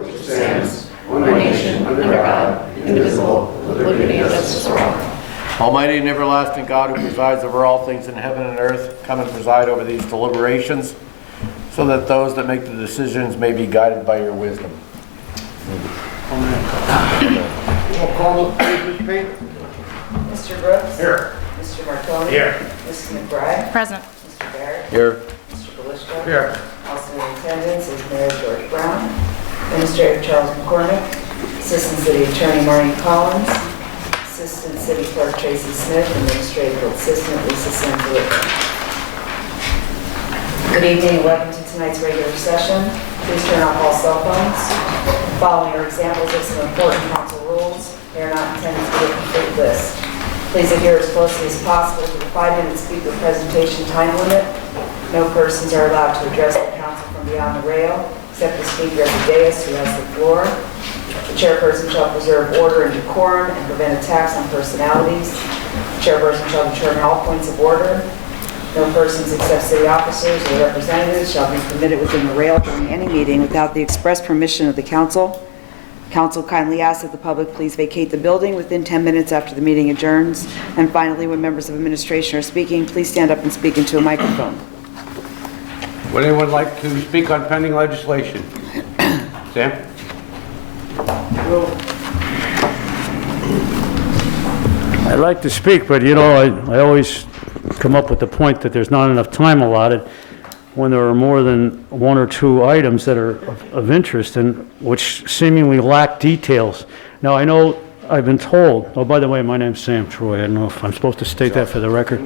which stands one nation under God, indivisible, with liberty and justice for all. Almighty and everlasting God, who presides over all things in heaven and earth, come and preside over these deliberations, so that those that make the decisions may be guided by your wisdom. Roll call, please, Mr. Payne. Mr. Brooks? Here. Mr. Marconi? Here. Mrs. McBride? Present. Mr. Barrett? Here. Mr. Belishko? Here. Also in attendance is Mayor George Brown, Administrator Charles McCormick, Assistant City Attorney Maureen Collins, Assistant City Clerk Tracy Smith, and Administrative Assistant Lisa Sanfilippo. Good evening, welcome to tonight's regular session. Please turn off all cell phones. Following are examples of some important council rules. They are not intended to be a complete list. Please adhere as closely as possible to the 5-minute speaker presentation time limit. No persons are allowed to address the council from beyond the rail, except the speaker at the dais who has the floor. The chairperson shall preserve order and decorum and prevent attacks on personalities. The chairperson shall determine all points of order. No persons except city officers or representatives shall be permitted within the rail during any meeting without the express permission of the council. Council kindly asks that the public please vacate the building within 10 minutes after the meeting adjourns. And finally, when members of administration are speaking, please stand up and speak into a microphone. Would anyone like to speak on pending legislation? Sam? I'd like to speak, but you know, I always come up with the point that there's not enough time allotted when there are more than one or two items that are of interest and which seemingly lack details. Now, I know I've been told, oh, by the way, my name's Sam Troy. I don't know if I'm supposed to state that for the record.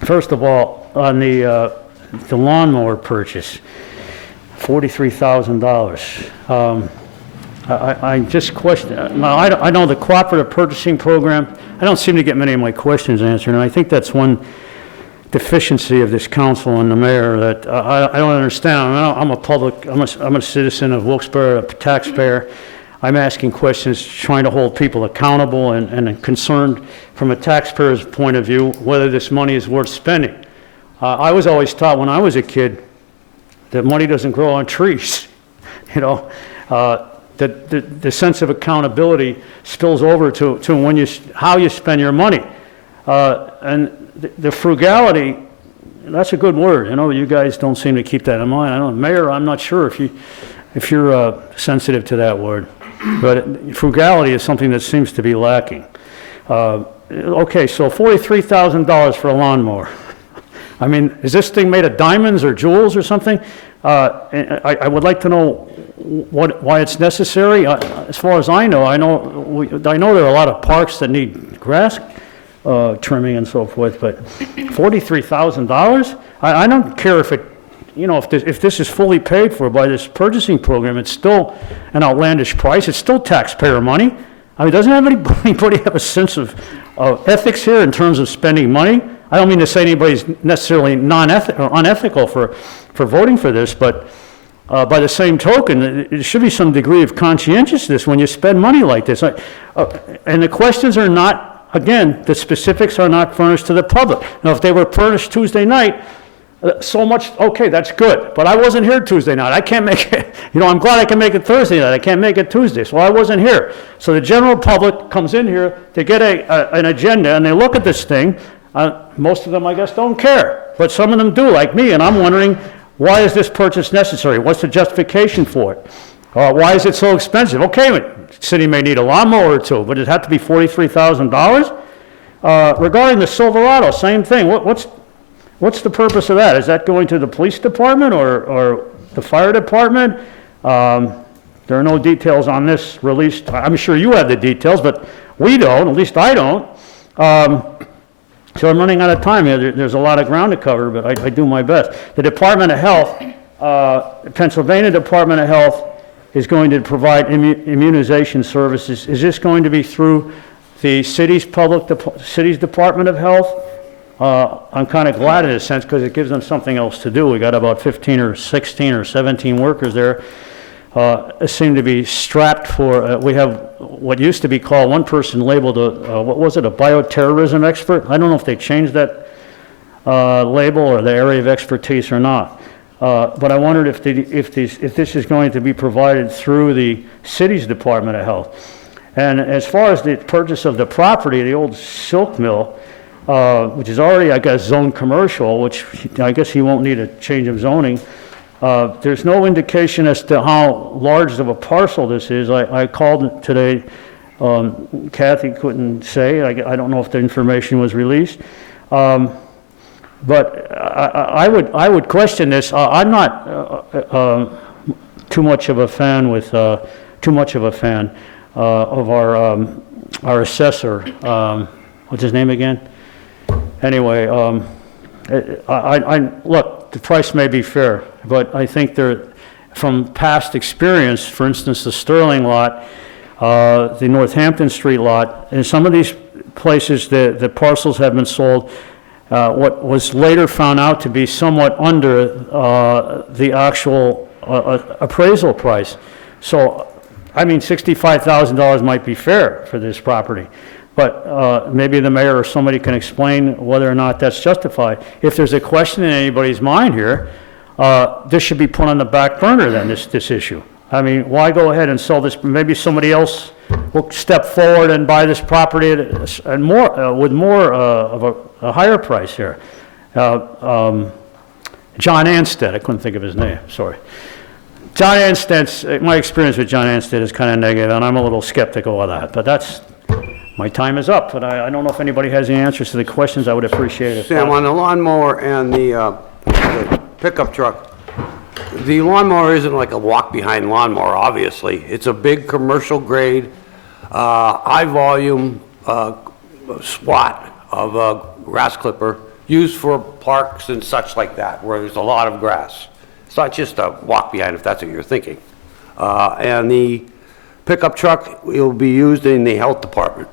First of all, on the lawnmower purchase, $43,000. I just question, now I know the cooperative purchasing program, I don't seem to get many of my questions answered, and I think that's one deficiency of this council and the mayor that I don't understand. I'm a citizen of Wilkes-Barre, a taxpayer. I'm asking questions, trying to hold people accountable and concerned from a taxpayer's point of view whether this money is worth spending. I was always taught when I was a kid that money doesn't grow on trees, you know. That the sense of accountability spills over to when how you spend your money. And the frugality, that's a good word. You know, you guys don't seem to keep that in mind. I don't know, Mayor, I'm not sure if you're sensitive to that word. But frugality is something that seems to be lacking. Okay, so $43,000 for a lawnmower. I mean, is this thing made of diamonds or jewels or something? I would like to know why it's necessary. As far as I know there are a lot of parks that need grass trimming and so forth, but $43,000? I don't care if it, you know, if this is fully paid for by this purchasing program, it's still an outlandish price. It's still taxpayer money. I mean, doesn't anybody have a sense of ethics here in terms of spending money? I don't mean to say anybody's necessarily non-ethical or unethical for voting for this, but by the same token, there should be some degree of conscientiousness when you spend money like this. And the questions are not, again, the specifics are not furnished to the public. Now, if they were furnished Tuesday night, so much, okay, that's good. But I wasn't here Tuesday night. I can't make it, you know, I'm glad I can make it Thursday night. I can't make it Tuesday, so I wasn't here. So the general public comes in here to get an agenda, and they look at this thing. Most of them, I guess, don't care. But some of them do, like me, and I'm wondering, why is this purchase necessary? What's the justification for it? Why is it so expensive? Okay, the city may need a lawnmower or two, but it had to be $43,000? Regarding the Silverado, same thing. What's the purpose of that? Is that going to the police department or the fire department? There are no details on this released. I'm sure you have the details, but we don't, at least I don't. So I'm running out of time here. There's a lot of ground to cover, but I do my best. The Department of Health, Pennsylvania Department of Health is going to provide immunization services. Is this going to be through the city's Department of Health? I'm kind of glad in a sense because it gives them something else to do. We got about 15 or 16 or 17 workers there. Seem to be strapped for, we have what used to be called, one person labeled what was it, a bioterrorism expert? I don't know if they changed that label or the area of expertise or not. But I wondered if this is going to be provided through the city's Department of Health. And as far as the purchase of the property, the old silk mill, which is already, I guess, zoned commercial, which I guess he won't need a change of zoning. There's no indication as to how large of a parcel this is. I called today, Kathy couldn't say, I don't know if the information was released. But I would question this. I'm not too much of a fan of our assessor. What's his name again? Anyway, look, the price may be fair, but I think from past experience, for instance, the Sterling lot, the Northampton Street lot, in some of these places, the parcels have been sold what was later found out to be somewhat under the actual appraisal price. So, I mean, $65,000 might be fair for this property, but maybe the mayor or somebody can explain whether or not that's justified. If there's a question in anybody's mind here, this should be put on the back burner then, this issue. I mean, why go ahead and sell this? Maybe somebody else will step forward and buy this property and more with more of a higher price here. John Anstead, I couldn't think of his name, sorry. John Anstead, my experience with John Anstead is kind of negative, and I'm a little skeptical of that. But my time is up, but I don't know if anybody has any answers to the questions. I would appreciate it. Sam, on the lawnmower and the pickup truck, the lawnmower isn't like a walk-behind lawnmower, obviously. It's a big commercial grade, high-volume swat of a grass clipper used for parks and such like that, where there's a lot of grass. It's not just a walk-behind, if that's what you're thinking. And the pickup truck will be used in the health department.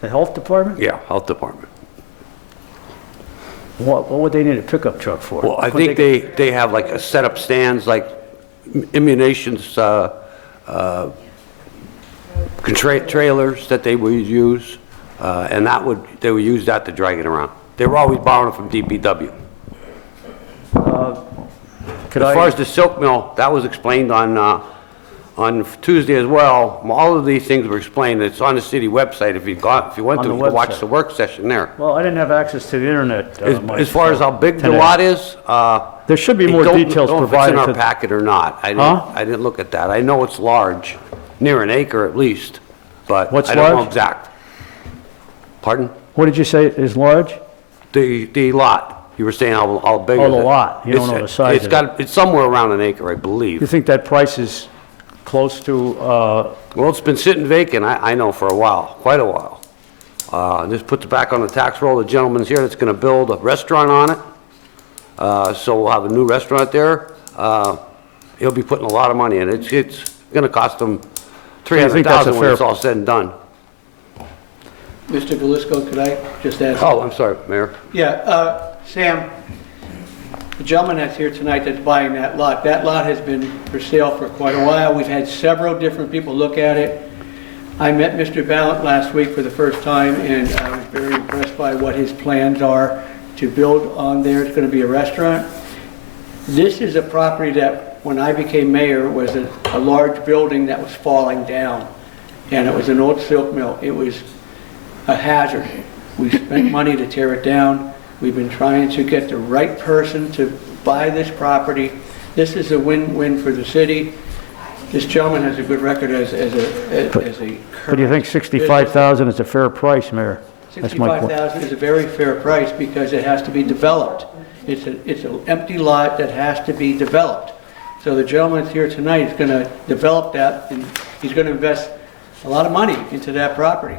The health department? Yeah, health department. What would they need a pickup truck for? Well, I think they have like a set up stands, like immunizations, trailers that they would use, and they would use that to drag it around. They were always borrowing from DPW. As far as the silk mill, that was explained on Tuesday as well. All of these things were explained. It's on the city website. If you went to watch the work session there. Well, I didn't have access to the internet. As far as how big the lot is, there should be more details provided. If it's in our packet or not. I didn't look at that. I know it's large, near an acre at least, but I don't know exact. Pardon? What did you say is large? The lot. You were saying how big is it? Oh, the lot. You don't know the size of it. It's somewhere around an acre, I believe. You think that price is close to, Well, it's been sitting vacant, I know, for a while, quite a while. This puts it back on the tax roll. The gentleman's here that's going to build a restaurant on it. So we'll have a new restaurant there. He'll be putting a lot of money in it. It's going to cost him $300,000 when it's all said and done. Mr. Galusco, could I just ask? Oh, I'm sorry, Mayor. Yeah, Sam, the gentleman that's here tonight that's buying that lot has been for sale for quite a while. We've had several different people look at it. I met Mr. Ballant last week for the first time, and I was very impressed by what his plans are to build on there. It's going to be a restaurant. This is a property that, when I became mayor, was a large building that was falling down, and it was an old silk mill. It was a hazard. We spent money to tear it down. We've been trying to get the right person to buy this property. This is a win-win for the city. This gentleman has a good record as a but do you think 65,000 is a fair price, Mayor? That's my point. 65,000 is a very fair price because it has to be developed. It's an empty lot that has to be developed. So the gentleman here tonight is going to develop that, and he's going to invest a lot of money into that property.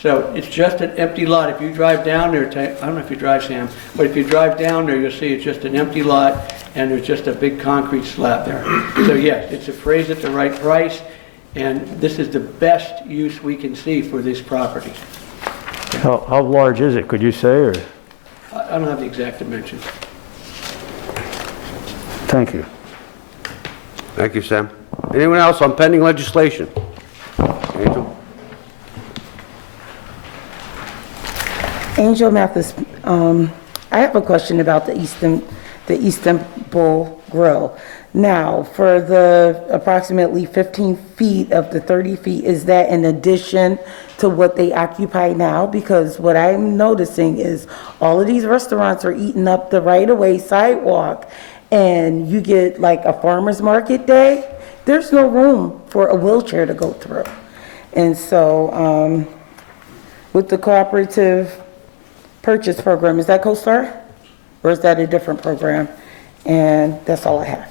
So it's just an empty lot. If you drive down there, I don't know if you drive, Sam, but if you drive down there, you'll see it's just an empty lot, and there's just a big concrete slab there. So yes, it's appraised at the right price, and this is the best use we can see for this property. How large is it, could you say, or? I don't have the exact dimensions. Thank you. Thank you, Sam. Anyone else on pending legislation? Angel? Angel Mathis, I have a question about the the Istanbul Grill. Now, for the approximately 15 feet of the 30 feet, is that in addition to what they occupy now? Because what I'm noticing is all of these restaurants are eating up the right-of-way sidewalk, and you get like a farmer's market day, there's no room for a wheelchair to go through. And so, with the cooperative purchase program, is that CoStar? Or is that a different program? And that's all I have.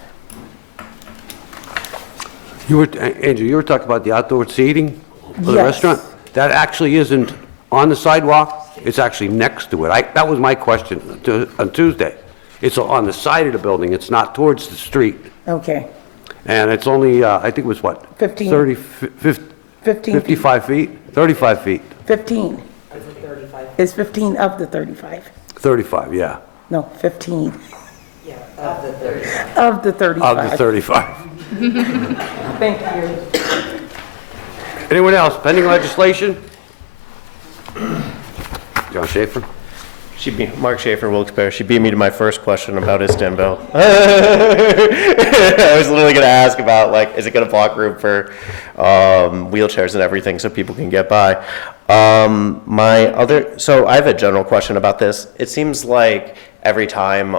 Andrew, you were talking about the outdoor seating for the Yes. restaurant? That actually isn't on the sidewalk, it's actually next to it. That was my question on Tuesday. It's on the side of the building, it's not towards the street. Okay. And it's only, I think it was what? 15. 30, 15 feet. 55 feet? 35 feet. 15. It's 15 of the 35. 35, yeah. No, 15 Yeah, of the 30. of the 35. Of the 35. Thank you. Anyone else? Pending legislation? John Schaefer? Mark Schaefer, Wilkes-Barre. She beat me to my first question about Istanbul. I was literally going to ask about, like, is it going to block room for wheelchairs and everything so people can get by? So I have a general question about this. It seems like every time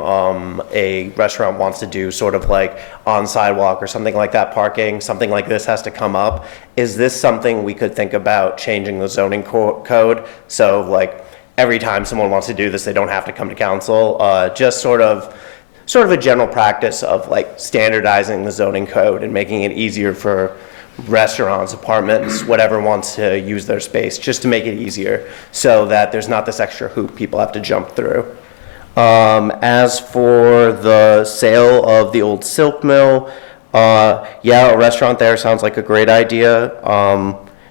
a restaurant wants to do sort of like on sidewalk or something like that, parking, something like this has to come up. Is this something we could think about changing the zoning code? So like, every time someone wants to do this, they don't have to come to council. Just sort of a general practice of like standardizing the zoning code and making it easier for restaurants, apartments, whatever wants to use their space, just to make it easier so that there's not this extra hoop people have to jump through. As for the sale of the old silk mill, yeah, a restaurant there sounds like a great idea.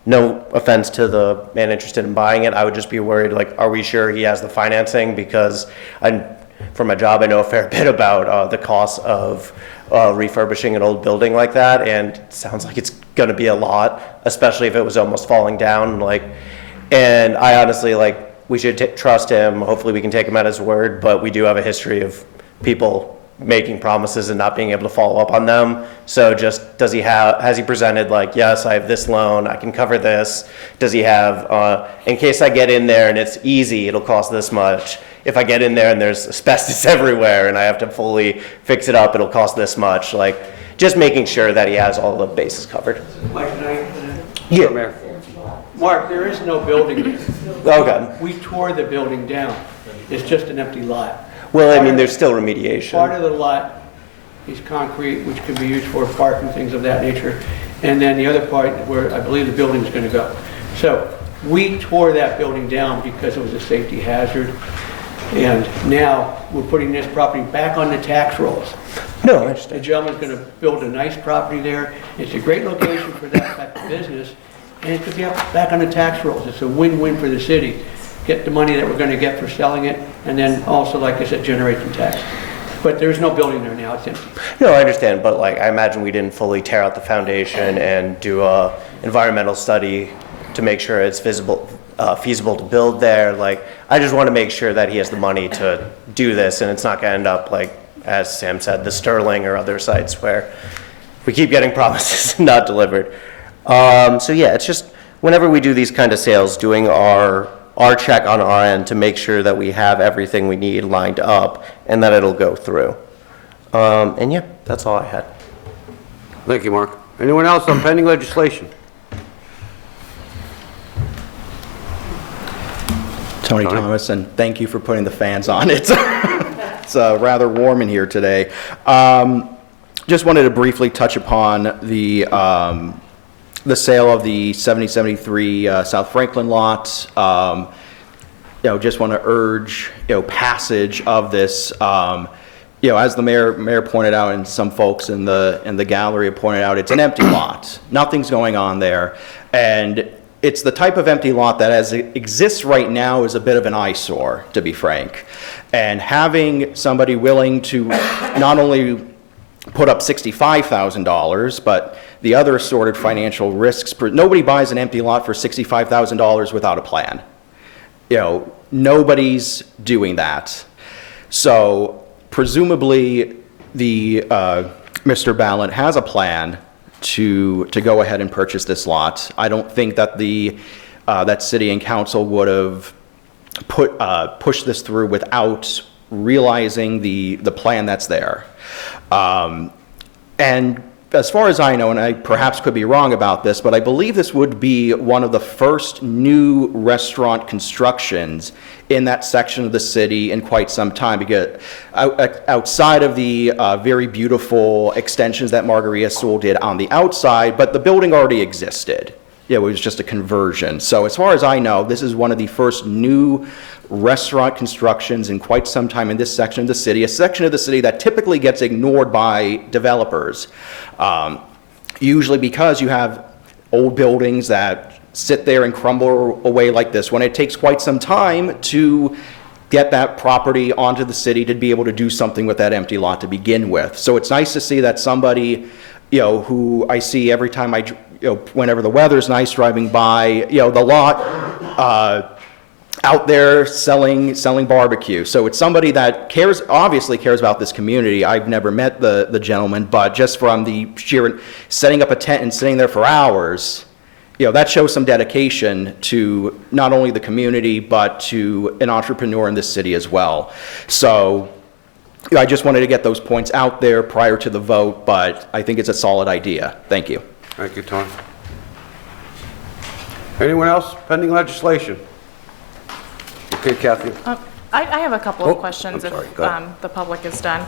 No offense to the man interested in buying it. I would just be worried, like, are we sure he has the financing? Because for my job, I know a fair bit about the cost of refurbishing an old building like that, and it sounds like it's going to be a lot, especially if it was almost falling down. And I honestly, we should trust him. Hopefully we can take him at his word, but we do have a history of people making promises and not being able to follow up on them. So just, has he presented yes, I have this loan, I can cover this? Does he have, in case I get in there and it's easy, it'll cost this much. If I get in there and there's asbestos everywhere and I have to fully fix it up, it'll cost this much. Just making sure that he has all the bases covered. Mike, can I? Yeah, Mayor. Mark, there is no building there. Okay. We tore the building down. It's just an empty lot. Well, I mean, there's still remediation. Part of the lot is concrete, which can be used for parking, things of that nature. And then the other part where I believe the building is going to go. So we tore that building down because it was a safety hazard. And now we're putting this property back on the tax rolls. No, I The understand. gentleman's going to build a nice property there. It's a great location for that type of business. And it could be back on the tax rolls. It's a win-win for the city. Get the money that we're going to get for selling it, and then also, like I said, generate some tax. But there's no building there now, it's empty. No, I understand, but I imagine we didn't fully tear out the foundation and do a environmental study to make sure it's feasible to build there. I just want to make sure that he has the money to do this, and it's not going to end up as Sam said, the Sterling or other sites where we keep getting promises and not delivered. So yeah, it's just whenever we do these kind of sales, doing our check on our end to make sure that we have everything we need lined up and that it'll go through. And yeah, that's all I had. Thank you, Mark. Anyone else on pending legislation? Tony Thomas, and thank you for putting the fans on. It's rather warm in here today. Just wanted to briefly touch upon the sale of the 7073 South Franklin lot. Just want to urge, passage of this. As the mayor pointed out, and some folks in the gallery have pointed out, it's an empty lot. Nothing's going on there, and it's the type of empty lot that, as it exists right now, is a bit of an eyesore, to be frank. And having somebody willing to not only put up $65,000, but the other assorted financial risks. Nobody buys an empty lot for $65,000 without a plan. Nobody's doing that. So presumably, Mr. Ballant has a plan to go ahead and purchase this lot. I don't think that that city and council would have pushed this through without realizing the plan that's there. And as far as I know, and I perhaps could be wrong about this, but I believe this would be one of the first new restaurant constructions in that section of the city in quite some time, because outside of the very beautiful extensions that Margarita Sewell did on the outside, but the building already existed. It was just a conversion. So as far as I know, this is one of the first new restaurant constructions in quite some time in this section of the city, a section of the city that typically gets ignored by developers. Usually because you have old buildings that sit there and crumble away like this, when it takes quite some time to get that property onto the city to be able to do something with that empty lot to begin with. So it's nice to see that somebody, who I see every time whenever the weather's nice driving by, the lot, out there selling barbecue. So it's somebody that obviously cares about this community. I've never met the gentleman, but just from the sheer setting up a tent and sitting there for hours, that shows some dedication to not only the community, but to an entrepreneur in this city as well. So I just wanted to get those points out there prior to the vote, but I think it's a solid idea. Thank you. Thank you, Tony. Anyone else pending legislation? Okay, Kathy. I have a couple of questions I'm sorry. if Go ahead. the public is done.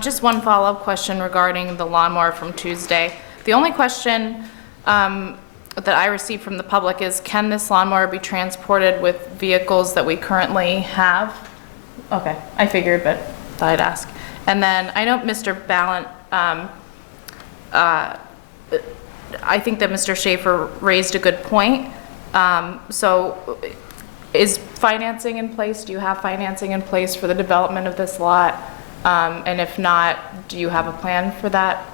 Just one follow-up question regarding the lawnmower from Tuesday. The only question that I received from the public is, can this lawnmower be transported with vehicles that we currently have? Okay, I figured, but thought I'd ask. And then I know Mr. Ballant, I think that Mr. Schaefer raised a good point. So is financing in place? Do you have financing in place for the development of this lot? And if not, do you have a plan for that?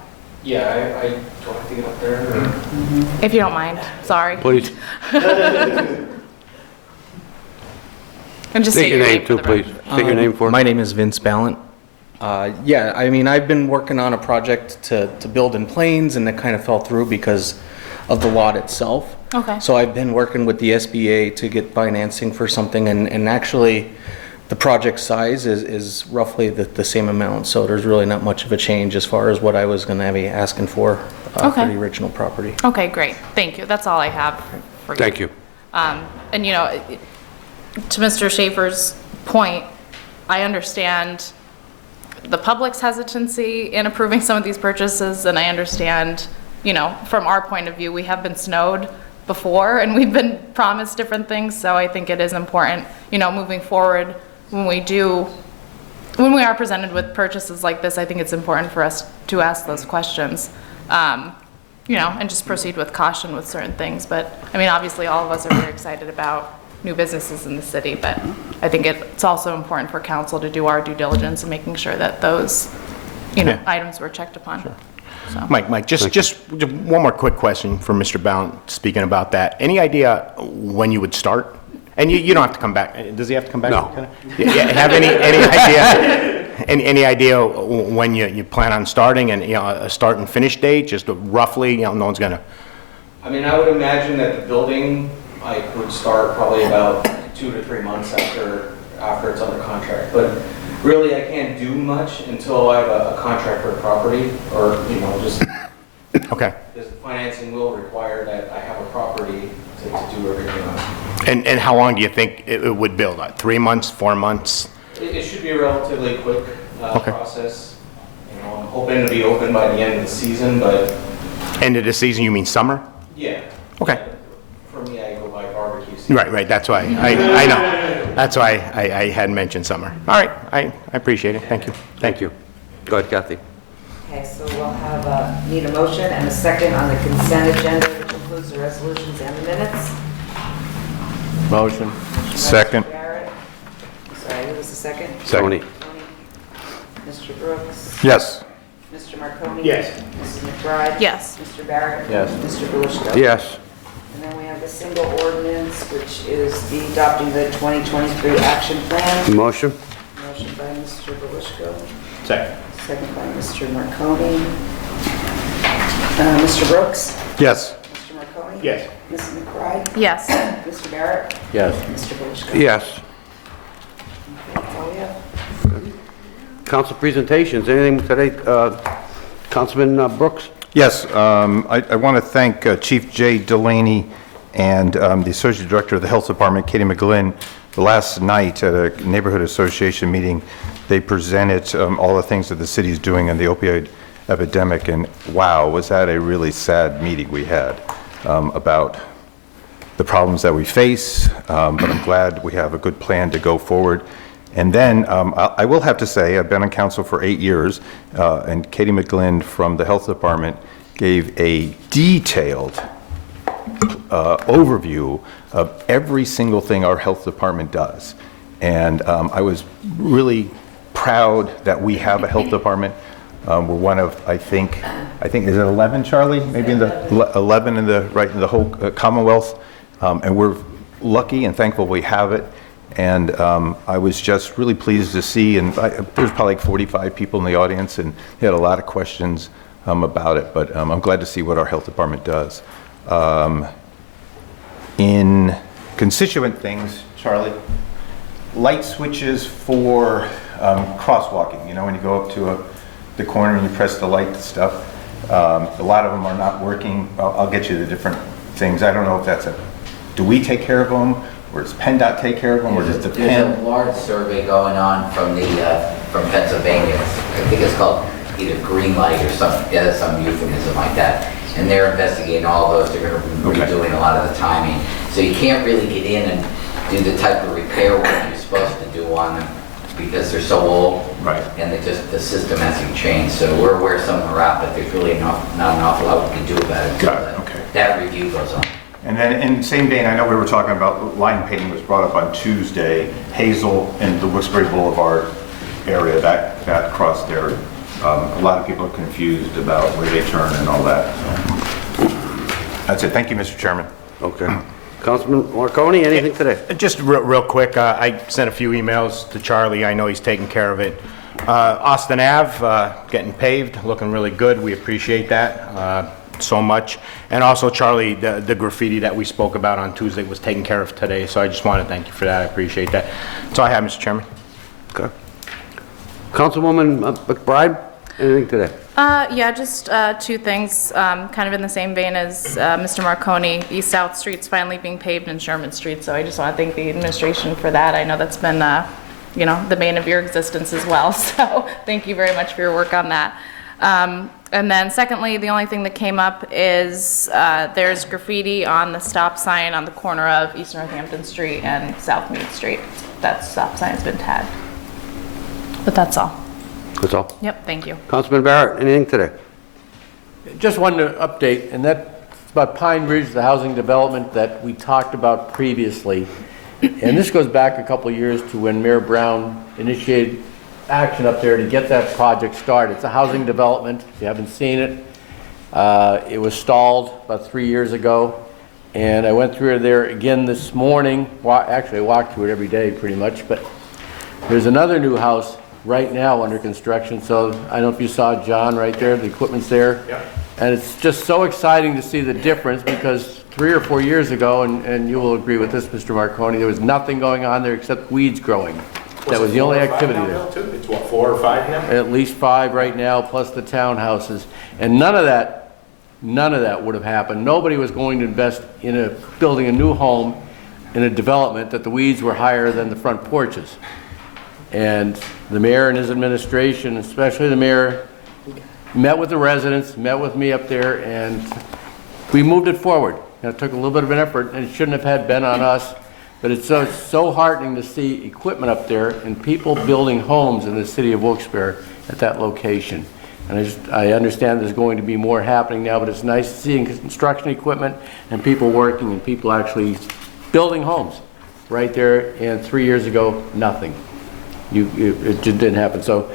Yeah, I don't have to get up there. If you don't mind, sorry. Please. And just State your name for too, the please. record. State your name for My us. name is Vince Ballant. Yeah, I mean, I've been working on a project to build in Plains, and it kind of fell through because of the lot itself. Okay. So I've been working with the SBA to get financing for something, and actually, the project size is roughly the same amount, so there's really not much of a change as far as what I was going to be asking for Okay. the original property. Okay, great. Thank you. That's all I have for you. Thank you. And to Mr. Schaefer's point, I understand the public's hesitancy in approving some of these purchases, and I understand, from our point of view, we have been snowed before and we've been promised different things, so I think it is important, moving forward, when we are presented with purchases like this, I think it's important for us to ask those questions, and just proceed with caution with certain things. But, obviously all of us are very excited about new businesses in the city, but I think it's also important for council to do our due diligence in making sure that those, items were checked upon. Sure. So. Mike, just one more quick question for Mr. Ballant, speaking about that. Any idea when you would start? And you don't have to come back. Does he have to come back? No. Yeah, have any idea? Any idea when you plan on starting, and a start and finish date? Just roughly, no one's gonna. I mean, I would imagine that the building, I would start probably about 2 to 3 months after it's under contract. But really, I can't do much until I have a contract for the property, or, just. Okay. Because the financing will require that I have a property to do everything on. And how long do you think it would build? 3 months, 4 months? It should be a relatively quick Okay. process. I'm hoping to be open by the end of the season, but End of the season, you mean summer? yeah. Okay. For me, I go by barbecue season. Right, that's why, I know. That's why I had mentioned summer. All right, I appreciate it, thank you. Thank you. Go ahead, Kathy. Okay, so we'll have need a motion and a second on the consent agenda, which includes the resolutions and the minutes. Motion. Second. Sorry, who was the second? Tony. Tony. Mr. Brooks? Yes. Mr. Marconi? Yes. Mrs. McBride? Yes. Mr. Barrett? Yes. Mr. Belushi? Yes. And then we have the single ordinance, which is the adopting the 2023 action plan. Motion? Motion Motion by Mr. Belishko, Second. second by Mr. Marconi. Mr. Brooks? Yes. Mr. Marconi? Yes. Mrs. McBride? Yes. Mr. Barrett? Yes. Mr. Belishko? Yes. That's all we have. Council presentations, anything today, Councilman Brooks? Yes, I want to thank Chief Jay Delaney and the Associate Director of the Health Department, Katie McGlynn. The last night at a neighborhood association meeting, they presented all the things that the city is doing on the opioid epidemic, and wow, was that a really sad meeting we had about the problems that we face, but I'm glad we have a good plan to go forward. And then I will have to say, I've been on council for 8 years, and Katie McGlynn from the Health Department gave a detailed overview of every single thing our health department does. And I was really proud that we have a health department. We're one of, I think, is it 11, Charlie? Maybe in the 11 in the whole Commonwealth. And we're lucky and thankful we have it. And I was just really pleased to see, and there's probably like 45 people in the audience, and they had a lot of questions about it, but I'm glad to see what our health department does. In constituent things, Charlie, light switches for crosswalking, you know, when you go up to the corner and you press the light stuff, a lot of them are not working. I'll get you the different things. I don't know if that's do we take care of them? Or does PennDOT take care of them, or does it depend? There's a large survey going on from Pennsylvania. I think it's called either Green Light or some euphemism like that. And they're investigating all those. They're going to be redoing a lot of the timing. So you can't really get in and do the type of repair work you're supposed to do on them because they're so old. Right. And the system hasn't changed. So we're aware some of them are out, but there's really not an awful lot we can do about it. Got it. Okay. That review goes on. And then in the same vein, I know we were talking about line painting was brought up on Tuesday, Hazel and the Wilkes-Barre Boulevard area, that cross there. A lot of people are confused about where they turn and all that. So that's it. Thank you, Mr. Chairman. Okay. Councilman Marconi, anything today? Just real quick, I sent a few emails to Charlie. I know he's taking care of it. Austin Ave, getting paved, looking really good. We appreciate that so much. And also, Charlie, the graffiti that we spoke about on Tuesday was taken care of today. So I just want to thank you for that. I appreciate that. That's all I have, Mr. Chairman. Okay. Councilwoman McBride, anything today? Yeah, just two things, kind of in the same vein as Mr. Marconi. East South Street's finally being paved in Sherman Street, so I just want to thank the administration for that. I know that's been, you know, the bane of your existence as well, so thank you very much for your work on that. And then secondly, the only thing that came up is there's graffiti on the stop sign on the corner of East Northampton Street and South Meade Street. That stop sign has been tagged. But that's all. That's all? Yep, thank you. Councilman Barrett, anything today? Just one update, and that's about Pine Ridge, the housing development that we talked about previously. And this goes back a couple of years to when Mayor Brown initiated action up there to get that project started. It's a housing development. If you haven't seen it, it was stalled about 3 years ago. And I went through there again this morning. Actually, I walk through it every day pretty much, but there's another new house right now under construction. So I don't know if you saw John right there, the equipment's there. Yeah. And it's just so exciting to see the difference because 3 or 4 years ago, and you will agree with this, Mr. Marconi, there was nothing going on there except weeds growing. That was the only activity there. It's what, 4 or 5 now? At least 5 right now, plus the townhouses. And none of that would have happened. Nobody was going to invest in building a new home in a development that the weeds were higher than the front porches. And the mayor and his administration, especially the mayor, met with the residents, met with me up there, and we moved it forward. And it took a little bit of an effort, and it shouldn't have been on us, but it's so heartening to see equipment up there and people building homes in the city of Wilkes-Barre at that location. And I understand there's going to be more happening now, but it's nice to see construction equipment and people working and people actually building homes right there. And 3 years ago, nothing. It just didn't happen. So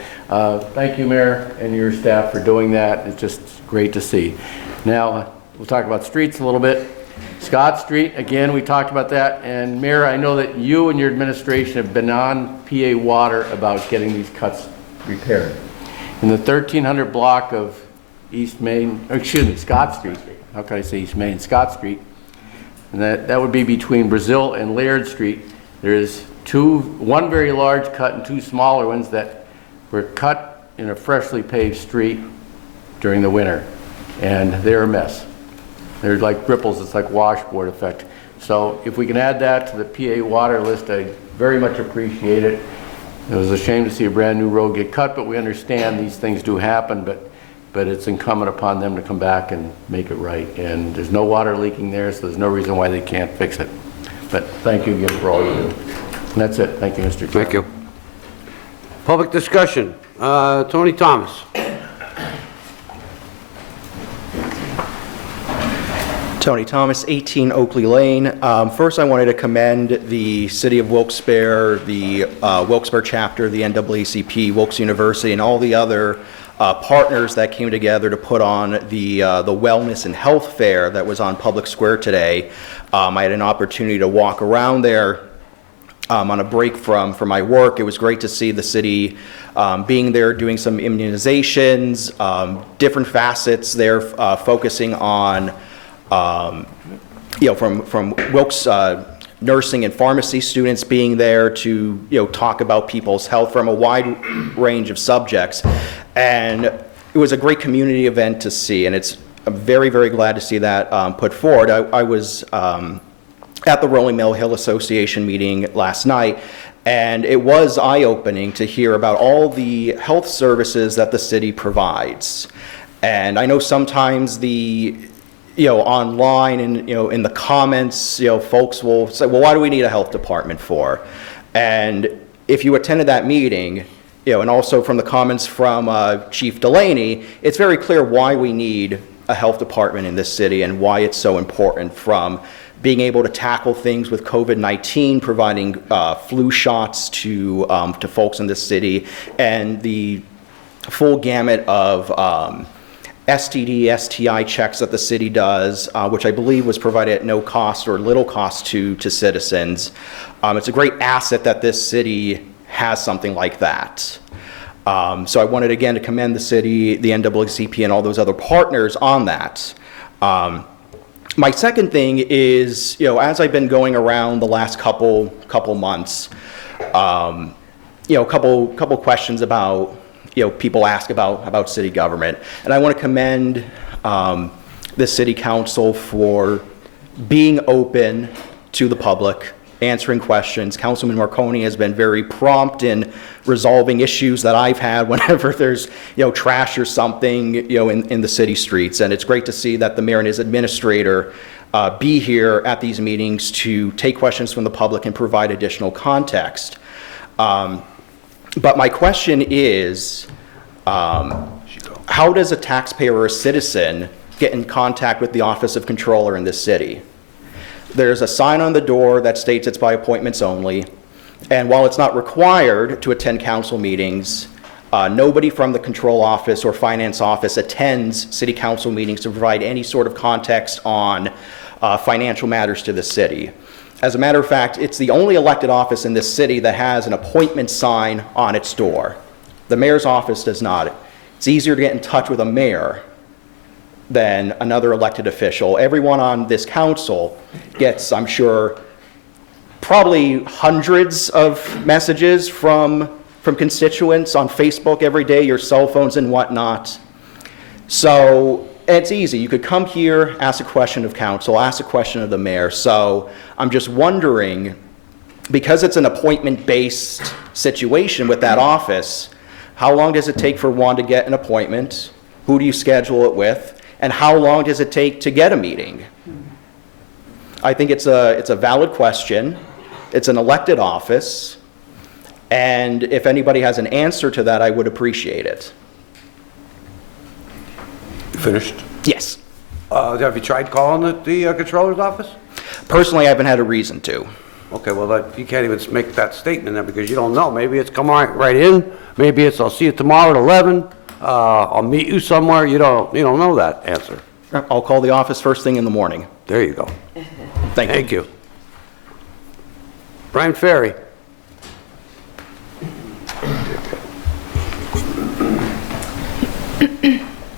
thank you, Mayor, and your staff for doing that. It's just great to see. Now, we'll talk about streets a little bit. Scott Street, again, we talked about that, and Mayor, I know that you and your administration have been on PA Water about getting these cuts repaired. In the 1300 block of East Main, Scott Street, how can I say East Main, Scott Street, and that would be between Brazil and Laird Street. There's one very large cut and two smaller ones that were cut in a freshly paved street during the winter, and they're a mess. They're like ripples, it's like washboard effect. So if we can add that to the PA Water list, I very much appreciate it. It was a shame to see a brand new road get cut, but we understand these things do happen, but it's incumbent upon them to come back and make it right. And there's no water leaking there, so there's no reason why they can't fix it. But thank you again for all you do. And that's it. Thank you, Mr. Chairman. Thank you. Public discussion. Tony Thomas. Tony Thomas, 18 Oakley Lane. First, I wanted to commend the City of Wilkes-Barre, the Wilkes-Barre chapter, the NAACP, Wilkes University, and all the other partners that came together to put on the Wellness and Health Fair that was on Public Square today. I had an opportunity to walk around there on a break from my work. It was great to see the city being there, doing some immunizations, different facets there, focusing on from Wilkes nursing and pharmacy students being there to, talk about people's health from a wide range of subjects. And it was a great community event to see, and I'm very, very glad to see that put forward. I was at the Rolling Mill Hill Association meeting last night, and it was eye-opening to hear about all the health services that the city provides. And I know sometimes online and, in the comments, folks will say, well, why do we need a health department for? And if you attended that meeting, and also from the comments from Chief Delaney, it's very clear why we need a health department in this city and why it's so important, from being able to tackle things with COVID-19, providing flu shots to folks in this city, and the full gamut of STD, STI checks that the city does, which I believe was provided at no cost or little cost to citizens. It's a great asset that this city has something like that. So I wanted again to commend the city, the NAACP, and all those other partners on that. My second thing is, as I've been going around the last couple months, couple questions about, people ask about city government. And I want to commend the city council for being open to the public, answering questions. Councilman Marconi has been very prompt in resolving issues that I've had whenever there's, trash or something, in the city streets. And it's great to see that the mayor and his administrator be here at these meetings to take questions from the public and provide additional context. But my question is, how does a taxpayer or a citizen get in contact with the Office of Controller in this city? There's a sign on the door that states it's by appointments only, and while it's not required to attend council meetings, nobody from the control office or finance office attends city council meetings to provide any sort of context on financial matters to the city. As a matter of fact, it's the only elected office in this city that has an appointment sign on its door. The mayor's office does not. It's easier to get in touch with a mayor than another elected official. Everyone on this council gets, I'm sure, probably hundreds of messages from constituents on Facebook every day, your cell phones and whatnot. So it's easy. You could come here, ask a question of council, ask a question of the mayor. So I'm just wondering, because it's an appointment-based situation with that office, how long does it take for one to get an appointment? Who do you schedule it with? And how long does it take to get a meeting? I think it's a valid question. It's an elected office. And if anybody has an answer to that, I would appreciate it. You finished? Yes. Have you tried calling the controller's office? Personally, I haven't had a reason to. Okay, well, you can't even make that statement then because you don't know. Maybe it's come right in. Maybe it's I'll see you tomorrow at 11. I'll meet you somewhere. You don't know that answer. I'll call the office first thing in the morning. There you go. Thank you. Brian Ferry.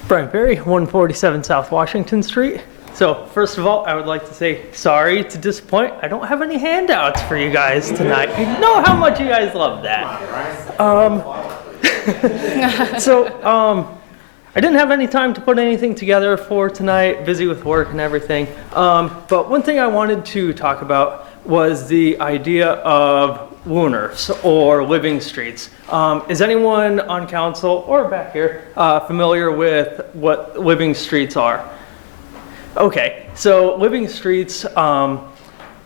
Brian Perry, 147 South Washington Street. So first of all, I would like to say sorry to disappoint. I don't have any handouts for you guys tonight. I know how much you guys love that. I didn't have any time to put anything together for tonight, busy with work and everything. But one thing I wanted to talk about was the idea of Wooners or living streets. Is anyone on council or back here familiar with what living streets are? Okay, so living streets,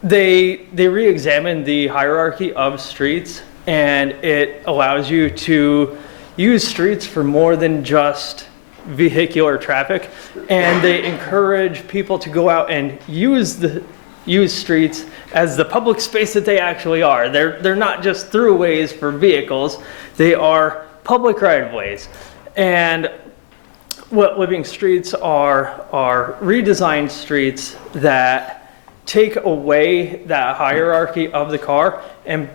they re-examine the hierarchy of streets, and it allows you to use streets for more than just vehicular traffic, and they encourage people to go out and use streets as the public space that they actually are. They're not just throughways for vehicles, they are public right-of-ways. And what living streets are redesigned streets that take away that hierarchy of the car and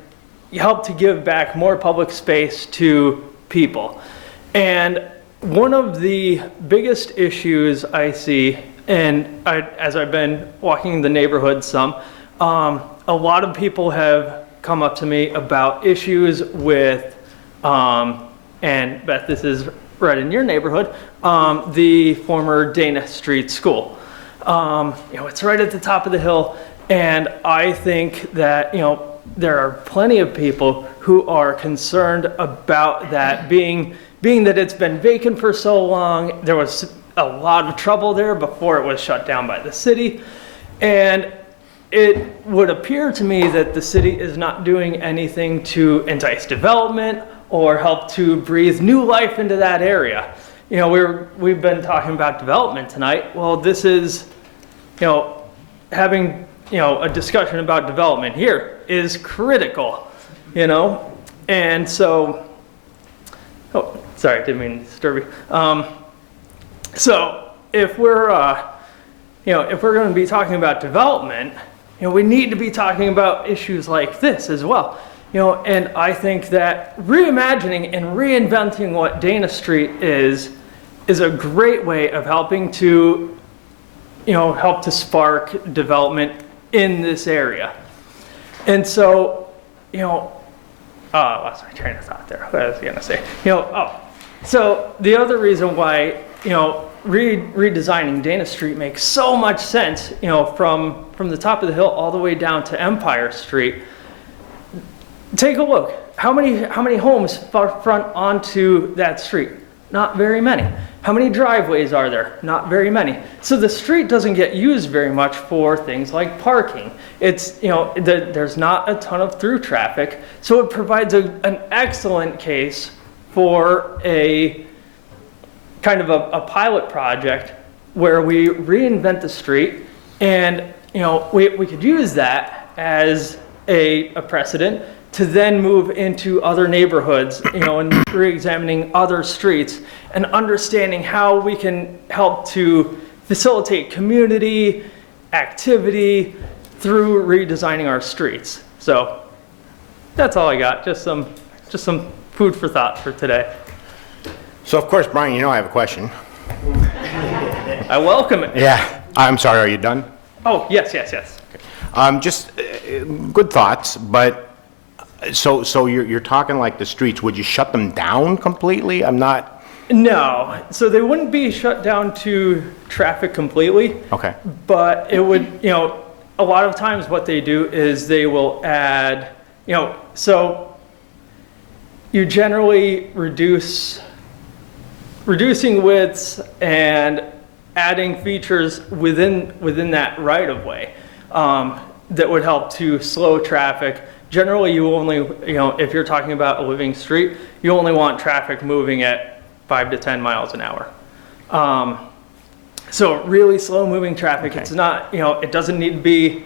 help to give back more public space to people. And one of the biggest issues I see, and as I've been walking the neighborhood some, a lot of people have come up to me about issues with, and Beth, this is right in your neighborhood, the former Dana Street School. It's right at the top of the hill, and I think that, there are plenty of people who are concerned about that being that it's been vacant for so long. There was a lot of trouble there before it was shut down by the city, and it would appear to me that the city is not doing anything to entice development or help to breathe new life into that area. We've been talking about development tonight. Well, this is, having, a discussion about development here is critical, and so, oh, sorry, didn't mean to disturb you. So if we're, if we're going to be talking about development, we need to be talking about issues like this as well. And I think that reimagining and reinventing what Dana Street is a great way of helping to, help to spark development in this area. And so, lost my train of thought there. What was I going to say? So the other reason why, redesigning Dana Street makes so much sense, from the top of the hill all the way down to Empire Street. Take a look. How many homes front onto that street? Not very many. How many driveways are there? Not very many. So the street doesn't get used very much for things like parking. It's, there's not a ton of through traffic, so it provides an excellent case for a kind of a pilot project where we reinvent the street, and we could use that as a precedent to then move into other neighborhoods, and re-examining other streets and understanding how we can help to facilitate community activity through redesigning our streets. So that's all I got. Just some food for thought for today. So of course, Brian, I have a question. I welcome it. Yeah, I'm sorry, are you done? Oh, yes. Just good thoughts, but so you're talking like the streets, would you shut them down completely? No, so they wouldn't be shut down to traffic completely. Okay. But it would, a lot of times what they do is they will add, so you generally reducing widths and adding features within that right of way that would help to slow traffic. Generally, you only, if you're talking about a living street, you only want traffic moving at 5 to 10 miles an hour. So really slow moving traffic. Okay. It's not, it doesn't need to be,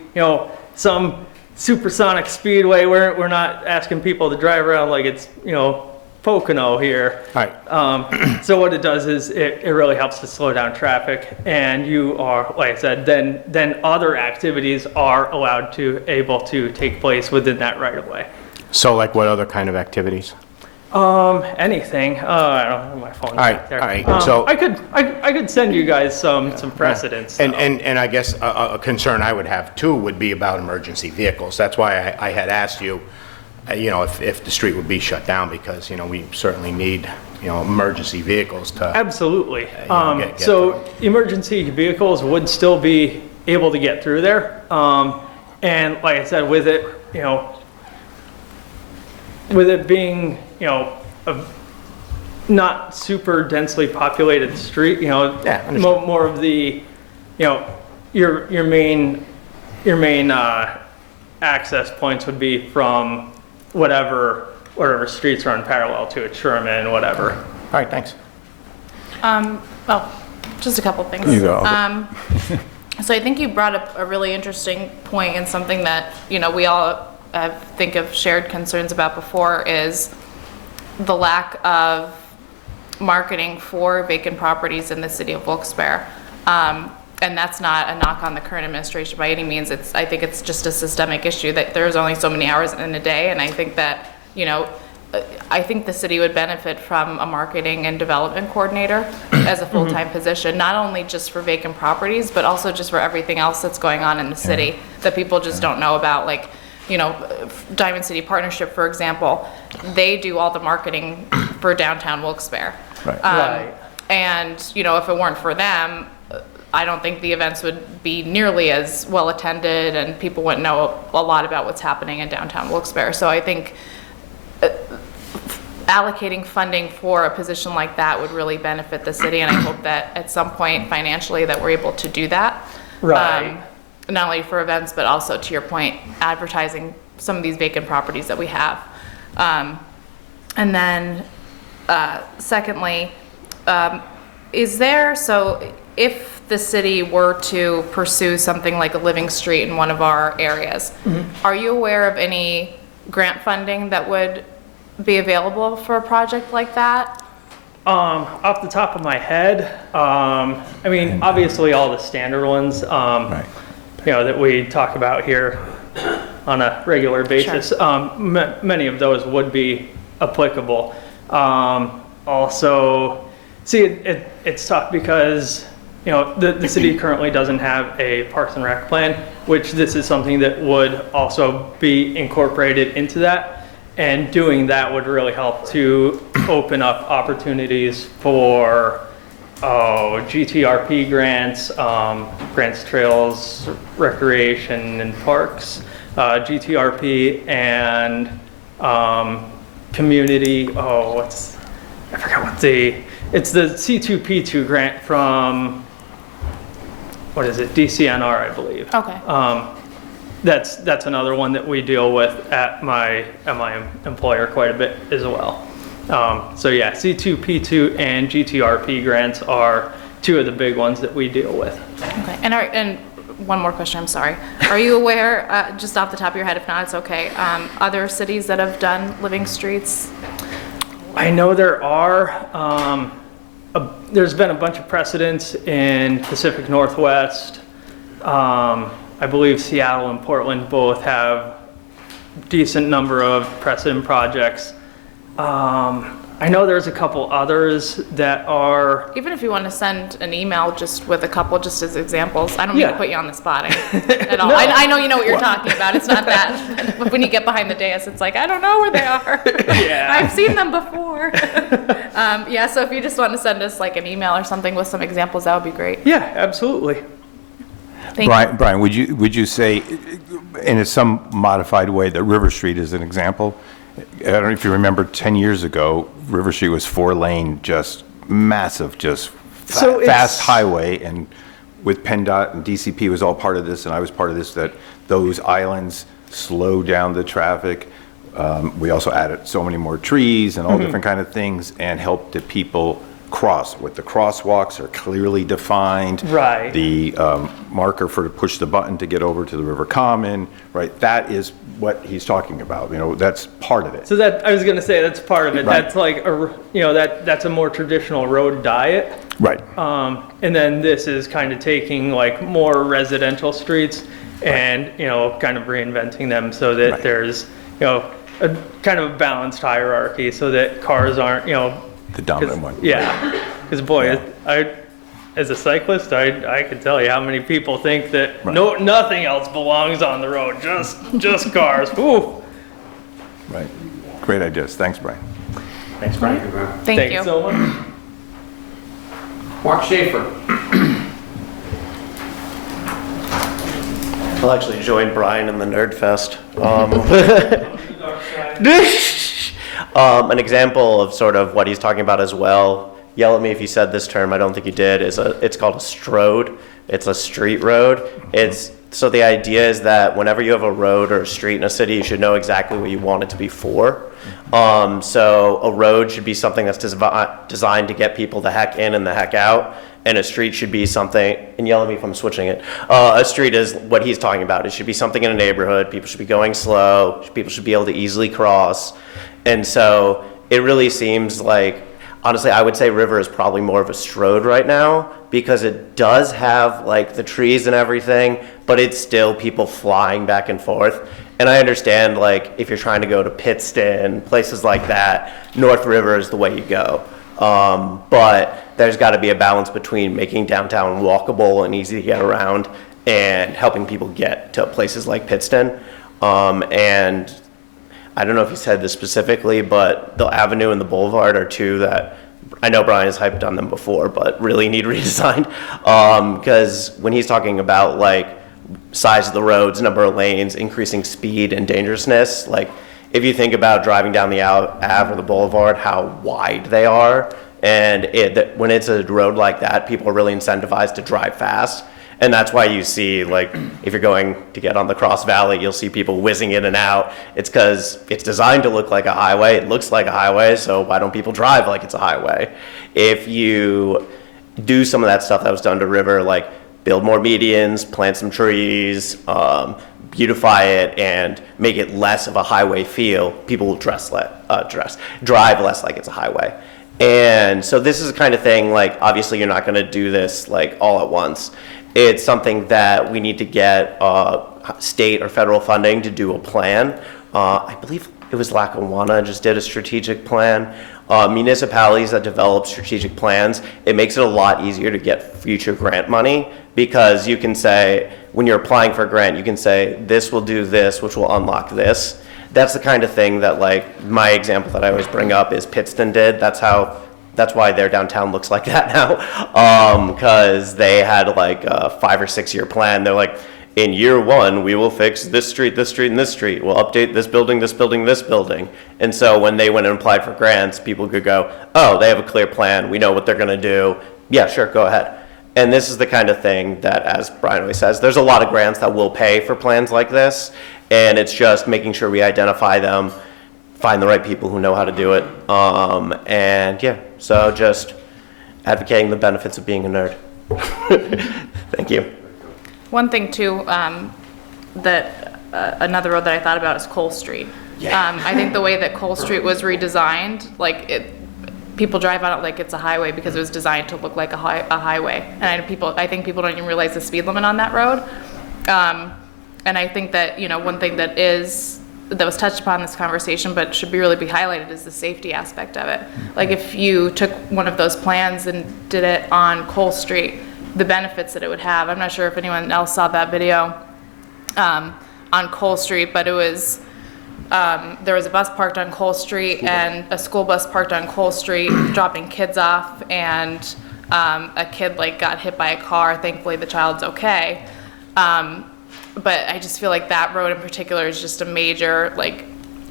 some supersonic speedway where we're not asking people to drive around like it's, Pocono here. All right. So what it does is it really helps to slow down traffic, and you are, like I said, then other activities are allowed to, able to take place within that right of way. So like what other kind of activities? Anything. I don't have my phone back there. all right, so- I could send you guys some precedents. And I guess a concern I would have too would be about emergency vehicles. That's why I had asked you, you know, if the street would be shut down, because, you know, we certainly need, you know, emergency vehicles to. Absolutely. Get So emergency vehicles would still be able to get through there. And like I said, with it, you know, with it being, you know, a not super densely populated street, you know, Yeah, understood. more of the, you know, your main access points would be from whatever streets run parallel to it, Sherman, whatever. All right, thanks. Just a couple things. You go. So I think you brought up a really interesting point, and something that, you know, we all think of shared concerns about before, is the lack of marketing for vacant properties in the city of Wilkes-Barre. And that's not a knock on the current administration by any means. I think it's just a systemic issue that there's only so many hours in a day, and I think that, you know, I think the city would benefit from a marketing and development coordinator as a full-time position, not only just for vacant properties, but also just for everything else that's going on in the city that people just don't know about. Like, you know, Diamond City Partnership, for example, they do all the marketing for downtown Wilkes-Barre. Right. And, you know, if it weren't for them, I don't think the events would be nearly as well attended, and people wouldn't know a lot about what's happening in downtown Wilkes-Barre. So I think allocating funding for a position like that would really benefit the city, and I hope that at some point financially that we're able to do that. Right. Not only for events, but also, to your point, advertising some of these vacant properties that we have. And then secondly, is there, so if the city were to pursue something like a living street in one of our areas, are you aware of any grant funding that would be available for a project like that? Off the top of my head, I mean, obviously all the standard ones, you know, that we talk about here on a regular basis, many of those would be applicable. Also, see, it's tough because, you know, the city currently doesn't have a Parks and Rec plan, which this is something that would also be incorporated into that. And doing that would really help to open up opportunities for GTRP grants, grants, trails, recreation, and parks, GTRP, and community. I forgot what it's the C2P2 grant from, what is it, DCNR, I believe. Okay. That's another one that we deal with at my employer quite a bit as well. So yeah, C2P2 and GTRP grants are two of the big ones that we deal with. Okay. And one more question, I'm sorry. Are you aware, just off the top of your head, if not, it's okay, other cities that have done living streets? I know there are. There's been a bunch of precedents in Pacific Northwest. I believe Seattle and Portland both have decent number of precedent projects. I know there's a couple others that are. Even if you want to send an email just with a couple, just as examples. I don't mean to put you on the spot at all. No. I know you know what you're talking about. It's not that. But when you get behind the dais, it's like, I don't know where they are. Yeah. I've seen them before. Yeah, so if you just want to send us like an email or something with some examples, that would be great. Yeah, absolutely. Thank you. Brian, would you say, in some modified way, that River Street is an example? I don't know if you remember 10 years ago, River Street was 4-lane, just massive, just fast highway, and with PennDOT and DCP was all part of this, and I was part of this, that those islands slow down the traffic. We also added so many more trees and all different kind of things, and helped the people cross. With the crosswalks are clearly defined. Right. The marker for to push the button to get over to the River Common, right? That is what he's talking about. You know, that's part of it. So that, I was gonna say, that's part of it. Right. That's like, that's a more traditional road diet. Right. And then this is kind of taking like more residential streets and, kind of reinventing them so that Right. there's, a kind of a balanced hierarchy so that cars aren't, The dominant one. yeah. Because boy, Yeah. as a cyclist, I could tell you how many people think that Right. nothing else belongs on the road, just cars. Ooh. Right. Great ideas. Thanks, Brian. Thanks, Brian. Thank Thank you. you so much. Mark Schaefer. I'll actually join Brian in the Nerd Fest. An example of sort of what he's talking about as well, yell at me if you said this term, I don't think you did, it's called a strode. It's a street road. So the idea is that whenever you have a road or a street in a city, you should know exactly what you want it to be for. So a road should be something that's designed to get people the heck in and the heck out. And a street should be something, and yell at me if I'm switching it. A street is what he's talking about. It should be something in a neighborhood. People should be going slow. People should be able to easily cross. And so it really seems like, honestly, I would say River is probably more of a strode right now because it does have like the trees and everything, but it's still people flying back and forth. And I understand like if you're trying to go to Pittston, places like that, North River is the way you go. But there's got to be a balance between making downtown walkable and easy to get around and helping people get to places like Pittston. And I don't know if he said this specifically, but the Avenue and the Boulevard are two that I know Brian has hyped on them before, but really need redesigned. Because when he's talking about like size of the roads, number of lanes, increasing speed and dangerousness, like if you think about driving down the Ave or the Boulevard, how wide they are, and when it's a road like that, people are really incentivized to drive fast. And that's why you see, like, if you're going to get on the Cross Valley, you'll see people whizzing in and out. It's because it's designed to look like a highway. It looks like a highway, so why don't people drive like it's a highway? If you do some of that stuff that was done to River, like build more medians, plant some trees, beautify it, and make it less of a highway feel, people will drive less like it's a highway. And so this is the kind of thing, like, obviously you're not going to do this, like, all at once. It's something that we need to get state or federal funding to do a plan. I believe it was Lackawanna just did a strategic plan. Municipalities that develop strategic plans, it makes it a lot easier to get future grant money because you can say, when you're applying for a grant, you can say, this will do this, which will unlock this. That's the kind of thing that, like, my example that I always bring up is Pittston did. That's why their downtown looks like that now, because they had like a 5 or 6 year plan. They're like, in year 1, we will fix this street, and this street. We'll update this building, this building, this building. And so when they went and applied for grants, people could go, oh, they have a clear plan. We know what they're going to do. Yeah, sure, go ahead. And this is the kind of thing that, as Brian always says, there's a lot of grants that will pay for plans like this. And it's just making sure we identify them, find the right people who know how to do it. And yeah, so just advocating the benefits of being a nerd. Thank you. One thing too, that another road that I thought about is Cole Street. Yeah. I think the way that Cole Street was redesigned, like people drive on it like it's a highway because it was designed to look like a highway. And I think people don't even realize the speed limit on that road. And I think that, one thing that was touched upon in this conversation but should really be highlighted is the safety aspect of it. Like if you took one of those plans and did it on Cole Street, the benefits that it would have. I'm not sure if anyone else saw that video on Cole Street, but it was, there was a bus parked on Cole Street and a school bus parked on Cole Street dropping kids off, and a kid got hit by a car. Thankfully the child's okay. But I just feel like that road in particular is just a major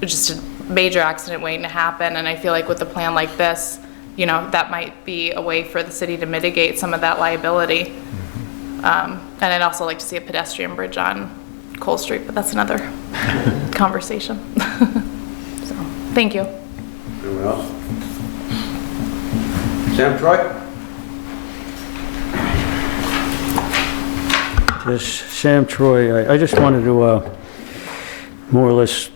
accident waiting to happen. And I feel like with a plan like this, that might be a way for the city to mitigate some of that liability. And I'd also like to see a pedestrian bridge on Cole Street, but that's another conversation. So, thank you. Anyone else? Sam Troy? Yes, Sam Troy. I just wanted to more or less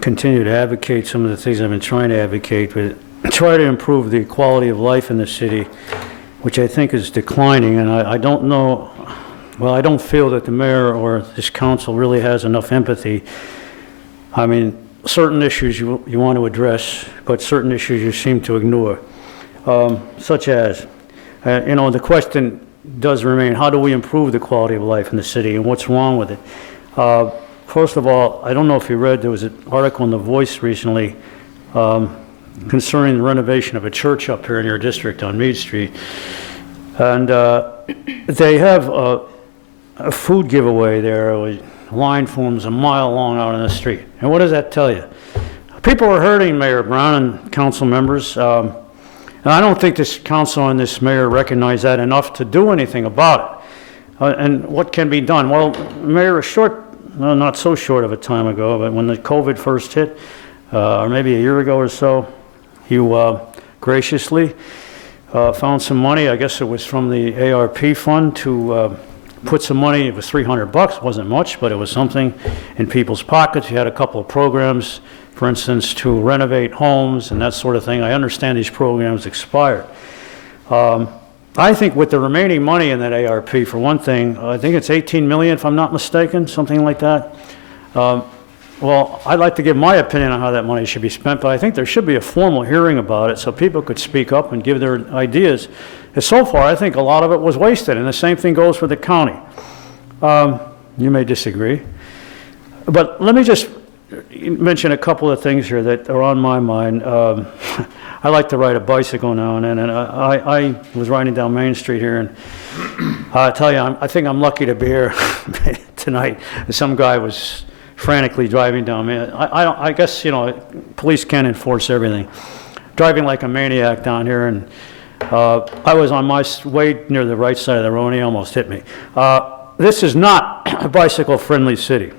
continue to advocate some of the things I've been trying to advocate, but try to improve the quality of life in the city, which I think is declining, and I don't know, well, I don't feel that the mayor or this council really has enough empathy. I mean, certain issues you want to address, but certain issues you seem to ignore, such as, the question does remain, how do we improve the quality of life in the city, and what's wrong with it? First of all, I don't know if you read, there was an article in The Voice recently concerning the renovation of a church up here in your district on Meade Street. And they have a food giveaway there. Line forms a mile long out on the street. And what does that tell you? People are hurting, Mayor Brown and council members. And I don't think this council and this mayor recognize that enough to do anything about it. And what can be done? Well, Mayor, not so short of a time ago, but when the COVID first hit, or maybe a year ago or so, you graciously found some money, I guess it was from the ARP fund, to put some money. It was $300, wasn't much, but it was something in people's pockets. You had a couple of programs, for instance, to renovate homes and that sort of thing. I understand these programs expired. I think with the remaining money in that ARP, for one thing, I think it's 18 million, if I'm not mistaken, something like that. Well, I'd like to give my opinion on how that money should be spent, but I think there should be a formal hearing about it so people could speak up and give their ideas. And so far, I think a lot of it was wasted, and the same thing goes for the county. You may disagree, but let me just mention a couple of things here that are on my mind. I like to ride a bicycle now and then, and I was riding down Main Street here, and I tell you, I think I'm lucky to be here tonight. Some guy was frantically driving down. I guess, police can't enforce everything. Driving like a maniac down here, and I was on my way near the right side of the road, and he almost hit me. This is not a bicycle-friendly city.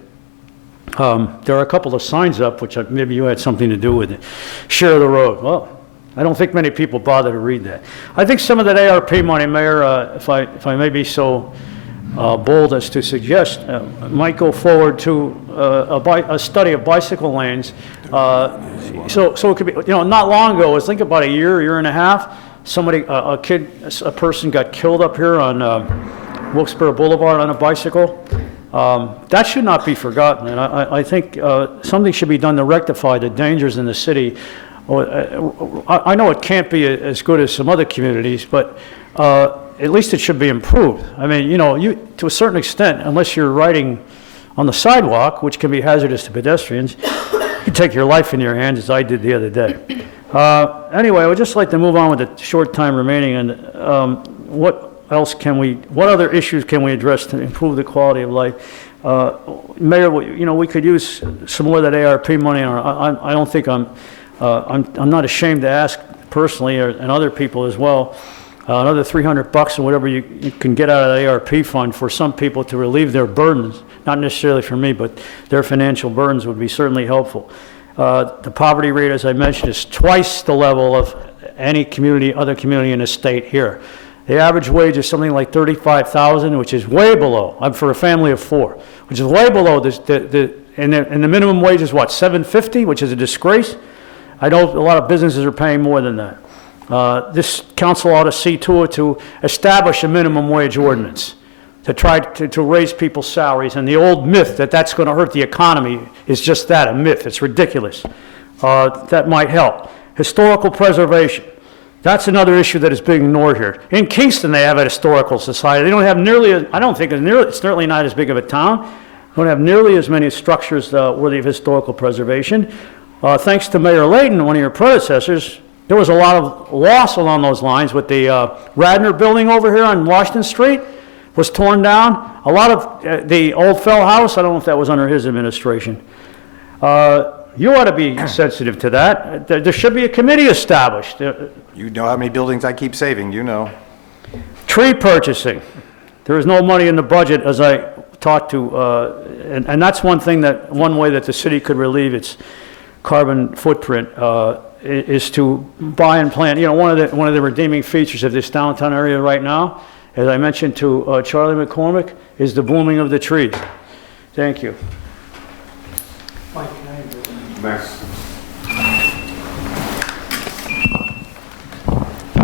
There are a couple of signs up, which maybe you had something to do with it. Share the road. Well, I don't think many people bother to read that. I think some of that ARP money, Mayor, if I may be so bold as to suggest, might go forward to a study of bicycle lanes. So it could be, not long ago, think about a year and a half, a person got killed up here on Wilkes-Barre Boulevard on a bicycle. That should not be forgotten, and I think something should be done to rectify the dangers in the city. I know it can't be as good as some other communities, but at least it should be improved. I mean, to a certain extent, unless you're riding on the sidewalk, which can be hazardous to pedestrians, you take your life in your hands, as I did the other day. Anyway, I would just like to move on with the short time remaining, and what other issues can we address to improve the quality of life? Mayor, we could use some more of that ARP money. I don't think I'm not ashamed to ask personally, and other people as well, another $300 or whatever you can get out of the ARP fund for some people to relieve their burdens. Not necessarily for me, but their financial burdens would be certainly helpful. The poverty rate, as I mentioned, is twice the level of any other community in the state here. The average wage is something like $35,000, which is way below. I'm for a family of 4, which is way below and the minimum wage is what, $7.50, which is a disgrace. I know a lot of businesses are paying more than that. This council ought to see to it to establish a minimum wage ordinance to try to raise people's salaries. And the old myth that that's going to hurt the economy is just that, a myth. It's ridiculous. That might help. Historical preservation. That's another issue that is being ignored here. In Kingston, they have a historical society. They don't have it's certainly not as big of a town. They don't have nearly as many structures worthy of historical preservation. Thanks to Mayor Layton, one of your predecessors, there was a lot of loss along those lines with the Radnor building over here on Washington Street was torn down. A lot of the old Fell House, I don't know if that was under his administration. You ought to be sensitive to that. There should be a committee established. You know how many buildings I keep saving, Tree purchasing. There is no money in the budget, as I talked to, and that's one way that the city could relieve its carbon footprint is to buy and plant. One of the redeeming features of this downtown area right now, as I mentioned to Charlie McCormick, is the blooming of the trees. Thank you.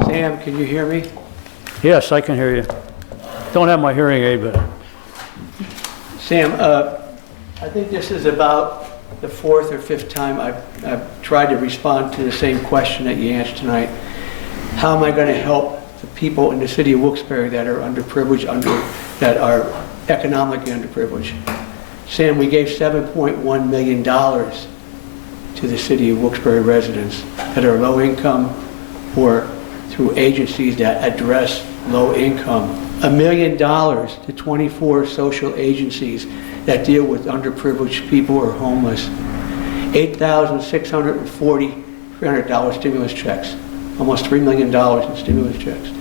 Sam, can you hear me? Yes, I can hear you. Don't have my hearing aid, but Sam, I think this is about the fourth or fifth time I've tried to respond to the same question that you answered tonight. How am I going to help the people in the city of Wilkes-Barre that are underprivileged, that are economically underprivileged? Sam, we gave $7.1 million to the city of Wilkes-Barre residents that are low income or through agencies that address low income. $1 million to 24 social agencies that deal with underprivileged people or homeless. $8,640 $300 stimulus checks, almost $3 million in stimulus checks.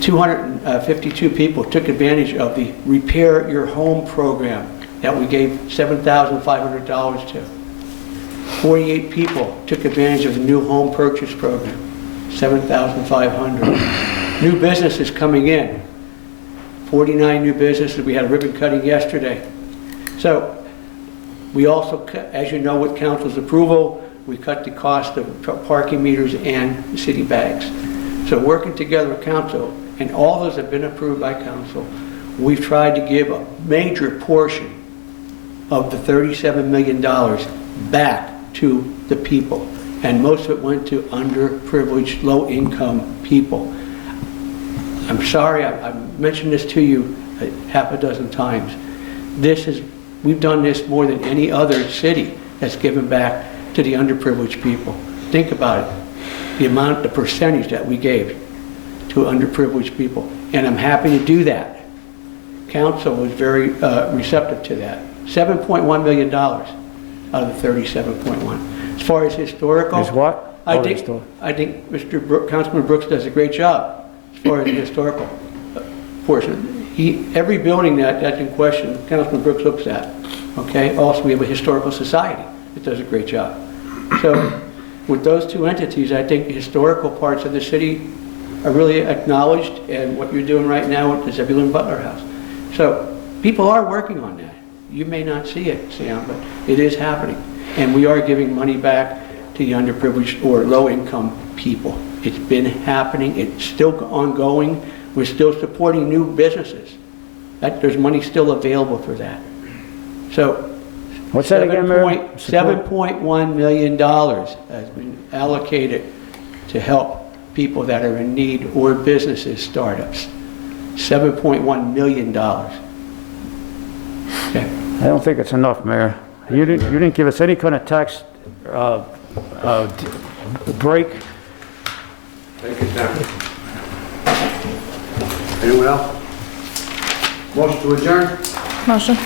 252 people took advantage of the Repair Your Home program that we gave $7,500 to. 48 people took advantage of the new home purchase program, $7,500. New businesses coming in, 49 new businesses. We had a ribbon cutting yesterday. So we also, as you know, with council's approval, we cut the cost of parking meters and city bags. So working together with council, and all those have been approved by council, we've tried to give a major portion of the $37 million back to the people. And most of it went to underprivileged, low-income people. I'm sorry, I've mentioned this to you half a dozen times. We've done this more than any other city that's given back to the underprivileged people. Think about it, the percentage that we gave to underprivileged people. And I'm happy to do that. Council was very receptive to that. $7.1 million out of the 37.1. As far as historical, is what? I think Councilman Brooks does a great job as far as the historical portion. Every building that's in question, Councilman Brooks looks at. Okay. Also, we have a historical society that does a great job. So, with those two entities, I think the historical parts of the city are really acknowledged, and what you're doing right now with the Zebulon Butler House. So, people are working on that. You may not see it, Sam, but it is happening. And we are giving money back to the underprivileged or low-income people. It's been happening. It's still ongoing. We're still supporting new businesses. There's money still available for that. So, what's that again, Mayor? $7.1 million has been allocated to help people that are in need or businesses, startups. $7.1 million. Okay. I don't think it's enough, Mayor. You didn't give us any kind of tax break. Thank you, Sam. Anyone else? Motion to adjourn? Motion.